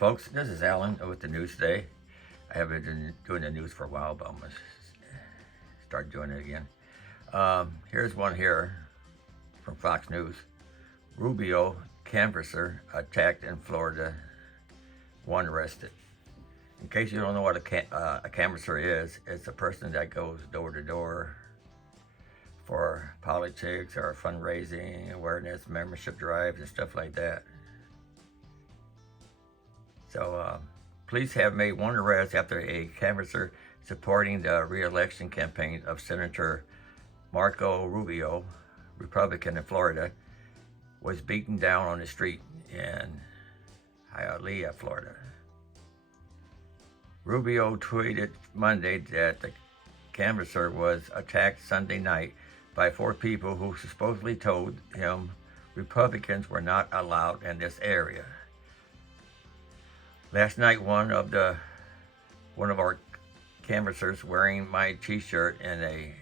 Folks, this is Alan with the news today. I have been doing the news for a while, but I'm going to start doing it again. Here's one here from Fox News. Rubio canvasser attacked in Florida, one arrested. In case you don't know what a canvasser is, it's a person that goes door to door for politics or fundraising, awareness, membership drives, and stuff like that. So, police have made one arrest after a canvasser supporting the re-election campaign of Senator Marco Rubio, Republican in Florida, was beaten down on the street in Hialeah, Florida. Rubio tweeted Monday that the canvasser was attacked Sunday night by 4 people who supposedly told him Republicans were not allowed in this area. Last night, one of our canvassers wearing my t-shirt and a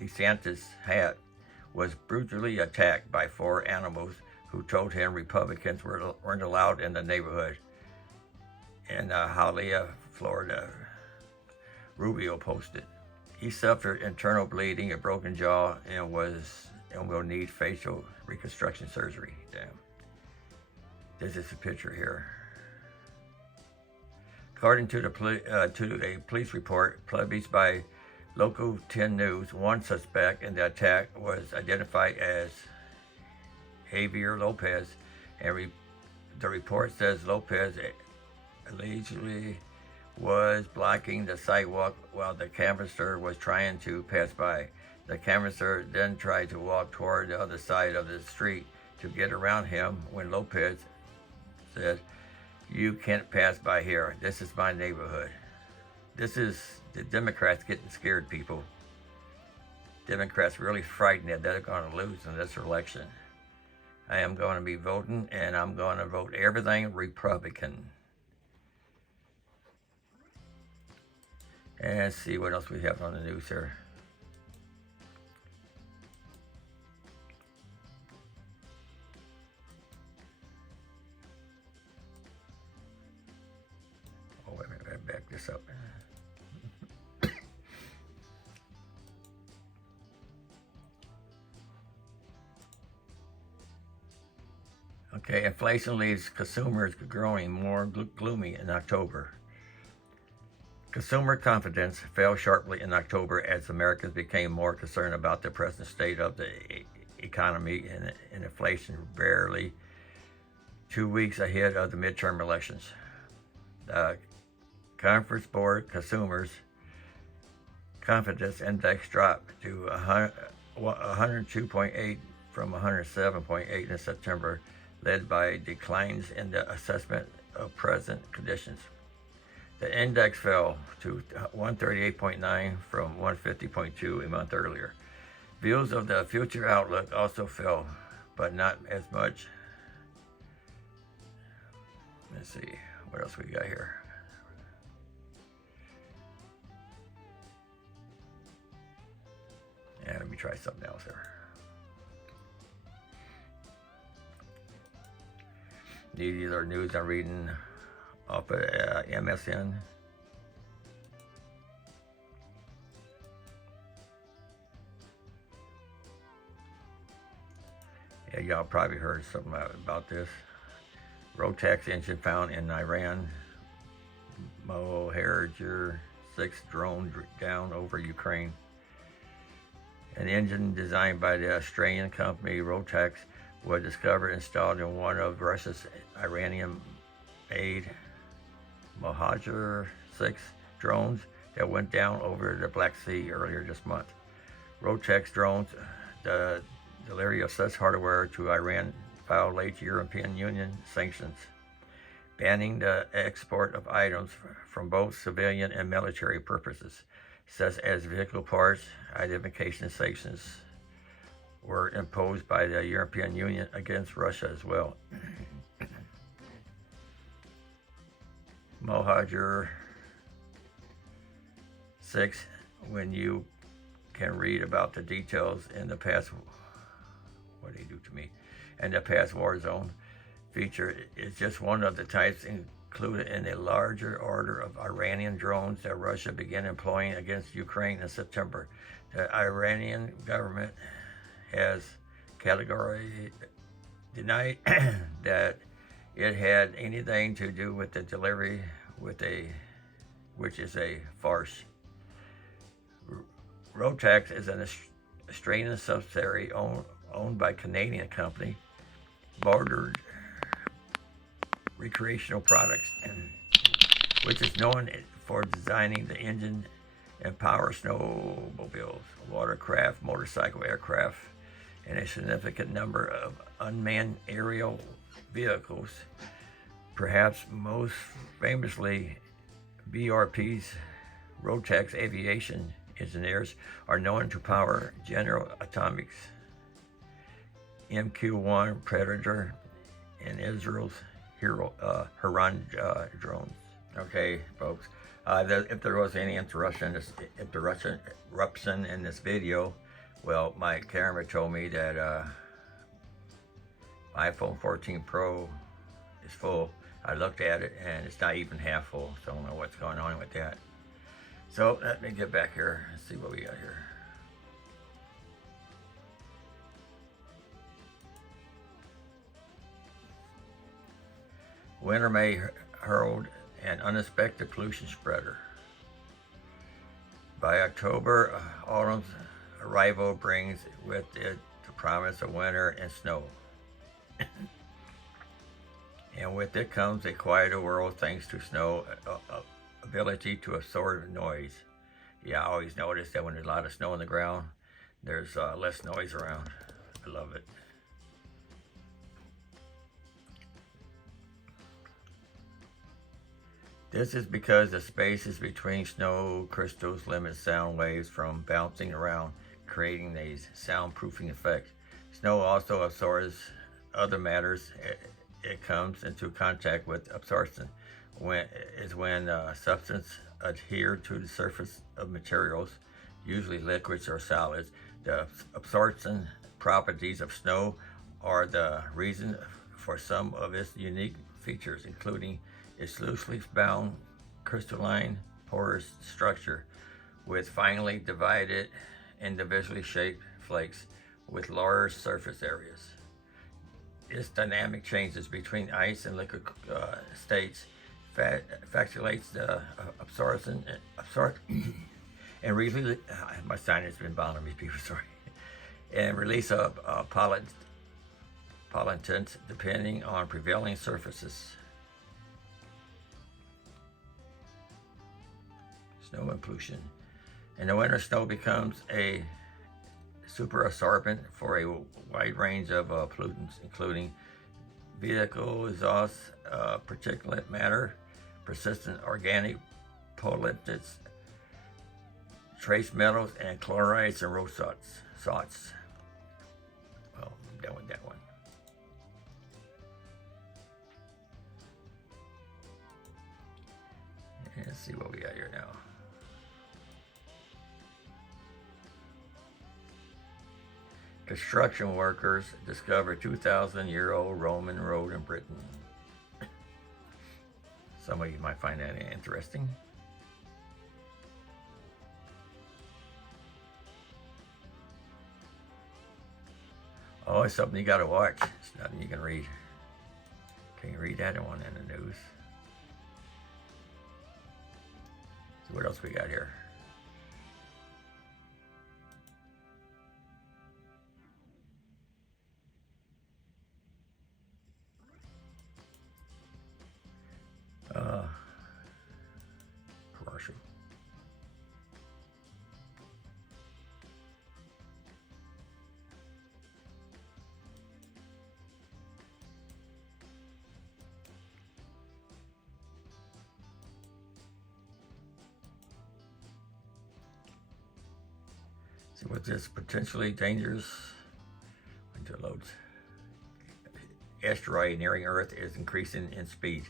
DeSantis hat was brutally attacked by 4 animals who told him Republicans weren't allowed in the neighborhood in Hialeah, Florida. Rubio posted. He suffered internal bleeding, a broken jaw, and will need facial reconstruction surgery. Damn. This is a picture here. According to a police report published by Local 10 News, one suspect in the attack was identified as Javier Lopez, and the report says Lopez allegedly was blocking the sidewalk while the canvasser was trying to pass by. The canvasser then tried to walk toward the other side of the street to get around him when Lopez said, "You can't pass by here. This is my neighborhood." This is the Democrats getting scared, people. Democrats really frightened that they're going to lose in this election. I am going to be voting, and I'm going to vote everything Republican. And let's see what else we have on the news here. Oh, wait a minute, I gotta back this up. Okay, inflation leaves consumers growing more gloomy in October. Consumer confidence fell sharply in October as Americans became more concerned about the present state of the economy and inflation barely 2 weeks ahead of the midterm elections. The Conference Board Consumers Confidence Index dropped to 102.8 from 107.8 in September, led by declines in the assessment of present conditions. The index fell to 138.9 from 150.2 a month earlier. Views of the future outlook also fell, but not as much. Let's see, what else we got here? Yeah, let me try something else here. These are news I'm reading off of MSN. Yeah, y'all probably heard something about this. Rotax engine found in Iran. Mohajer 6 drone down over Ukraine. An engine designed by the Australian company Rotax was discovered installed in one of Russia's Iranian-made Mohajer 6 drones that went down over the Black Sea earlier this month. Rotax drones, the delivery of such hardware to Iran, violate European Union sanctions, banning the export of items from both civilian and military purposes, such as vehicle parts. Identification sanctions were imposed by the European Union against Russia as well. Mohajer 6, when you can read about the details in the past, what did he do to me? In the past war zone, feature is just one of the types included in a larger order of Iranian drones that Russia began employing against Ukraine in September. The Iranian government has categorically denied that it had anything to do with the delivery, which is a farce. Rotax is an Australian subsidiary owned by Canadian company Bordered Recreational Products, which is known for designing the engine and power snowmobiles, watercraft, motorcycle aircraft, and a significant number of unmanned aerial vehicles. Perhaps most famously, BRP's Rotax aviation engineers are known to power General Atomics MQ-1 Predator and Israel's Heron drones. Okay, folks. If there was any interruption in this video, well, my camera told me that iPhone 14 Pro is full. I looked at it and it's not even half full, so I don't know what's going on with that. So let me get back here and see what we got here. Winter may herald an unexpected pollution spreader. By October, autumn's arrival brings with it the promise of winter and snow. And with it comes a quieter world thanks to snow ability to absorb noise. Yeah, I always notice that when there's a lot of snow on the ground, there's less noise around. I love it. This is because the spaces between snow crystals limit sound waves from bouncing around, creating a soundproofing effect. Snow also absorbs other matters it comes into contact with. Absorption when substances adhere to the surface of materials, usually liquids or solids. The absorption properties of snow are the reason for some of its unique features, including its loosely bound crystalline porous structure with finely divided individually shaped flakes with large surface areas. Its dynamic changes between ice and liquid states facilitates the absorption and release. My sinus has been bothering me, people. Sorry. And release of pollutants depending on prevailing surfaces. Snow and pollution. In the winter, snow becomes a super absorbent for a wide range of pollutants, including vehicle exhaust, particulate matter, persistent organic pollutants, trace metals, and chlorides and road salts. Well, I'm done with that one. And let's see what we got here now. Construction workers discover 2,000-year-old Roman road in Britain. Some of you might find that interesting. Oh, it's something you gotta watch. It's nothing you can read. Can you read that one in the news? So what else we got here? Commercial. So with this potentially dangerous winter loads, asteroid nearing Earth is increasing in speed.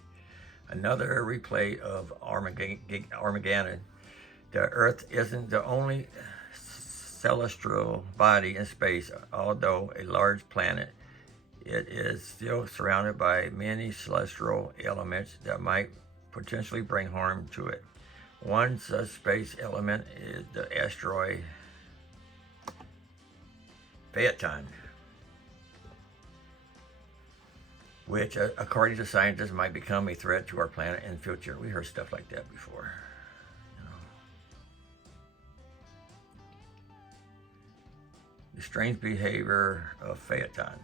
Another replay of Armageddon. The Earth isn't the only celestial body in space, although a large planet it is still surrounded by many celestial elements that might potentially bring harm to it. One such space element is the asteroid Phaeton, which, according to scientists, might become a threat to our planet in the future. We heard stuff like that before. The strange behavior of Phaeton.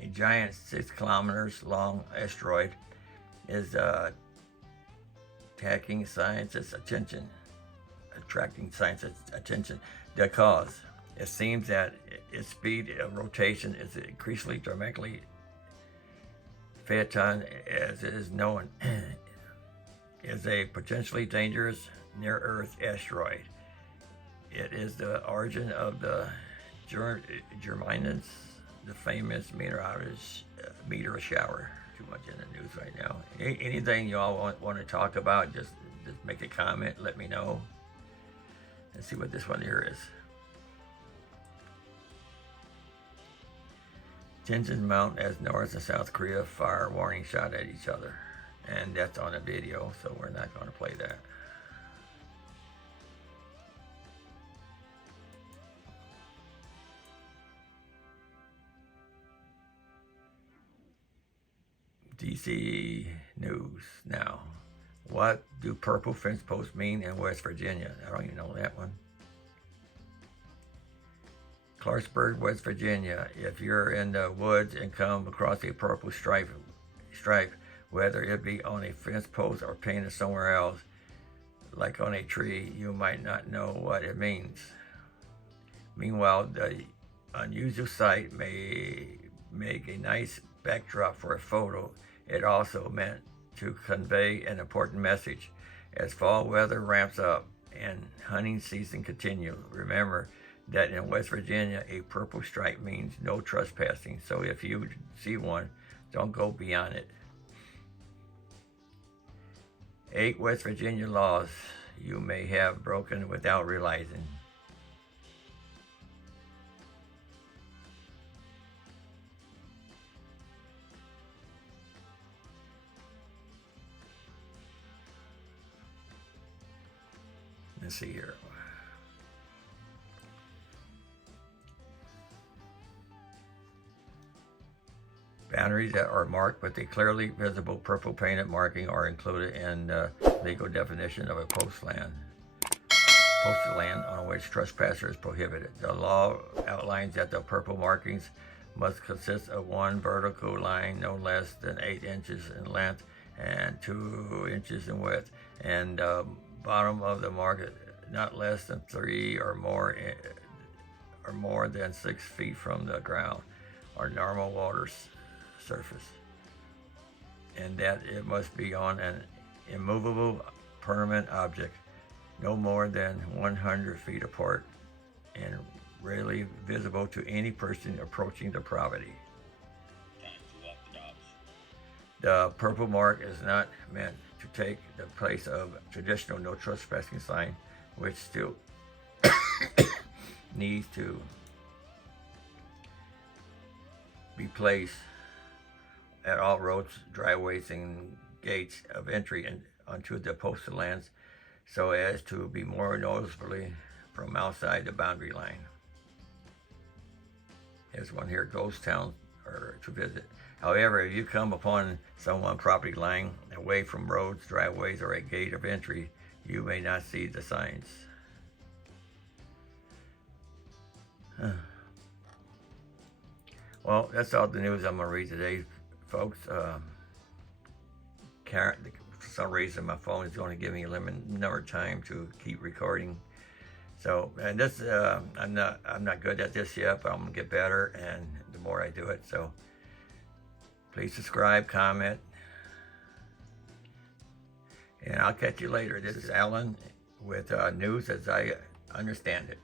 A giant 6 kilometers long asteroid is attracting scientists' attention. The cause. It seems that its speed of rotation is increasingly dramatically. Phaeton, as it is known, is a potentially dangerous near-Earth asteroid. It is the origin of the Germinus, the famous meteor shower. Too much in the news right now. Anything you all want to talk about, just make a comment, let me know. Let's see what this one here is. Tensions mount as North and South Korea fire warning shot at each other. And that's on a video, so we're not going to play that. DC News now. What do purple fence posts mean in West Virginia? I don't even know that one. Clarksburg, West Virginia. If you're in the woods and come across a purple stripe, whether it be on a fence post or painted somewhere else, like on a tree, you might not know what it means. Meanwhile, the unusual sight may make a nice backdrop for a photo. It also meant to convey an important message. As fall weather ramps up and hunting season continues, remember that in West Virginia, a purple stripe means no trespassing. So if you see one, don't go beyond it. 8 West Virginia laws you may have broken without realizing. Let's see here. Boundaries that are marked with a clearly visible purple painted marking are included in the legal definition of a posted land on which trespassers is prohibited. The law outlines that the purple markings must consist of one vertical line no less than 8 inches in length and 2 inches in width, and bottom of the market not less than 3 or more than 6 feet from the ground or normal water surface, and that it must be on an immovable permanent object no more than 100 feet apart and rarely visible to any person approaching the property. Time to walk the dogs. The purple mark is not meant to take the place of traditional no trespassing sign, which still needs to be placed at all roads, driveways, and gates of entry onto the posted lands, so as to be more noticeably from outside the boundary line. Here's one here, ghost town or to visit. However, if you come upon someone's property line away from roads, driveways, or a gate of entry, you may not see the signs. Well, that's all the news I'm going to read today, folks. For some reason, my phone is going to give me a limited number of time to keep recording. So, and this, I'm not good at this yet, but I'm going to get better, and the more I do it. So, please subscribe, comment, and I'll catch you later. This is Alan with news as I understand it.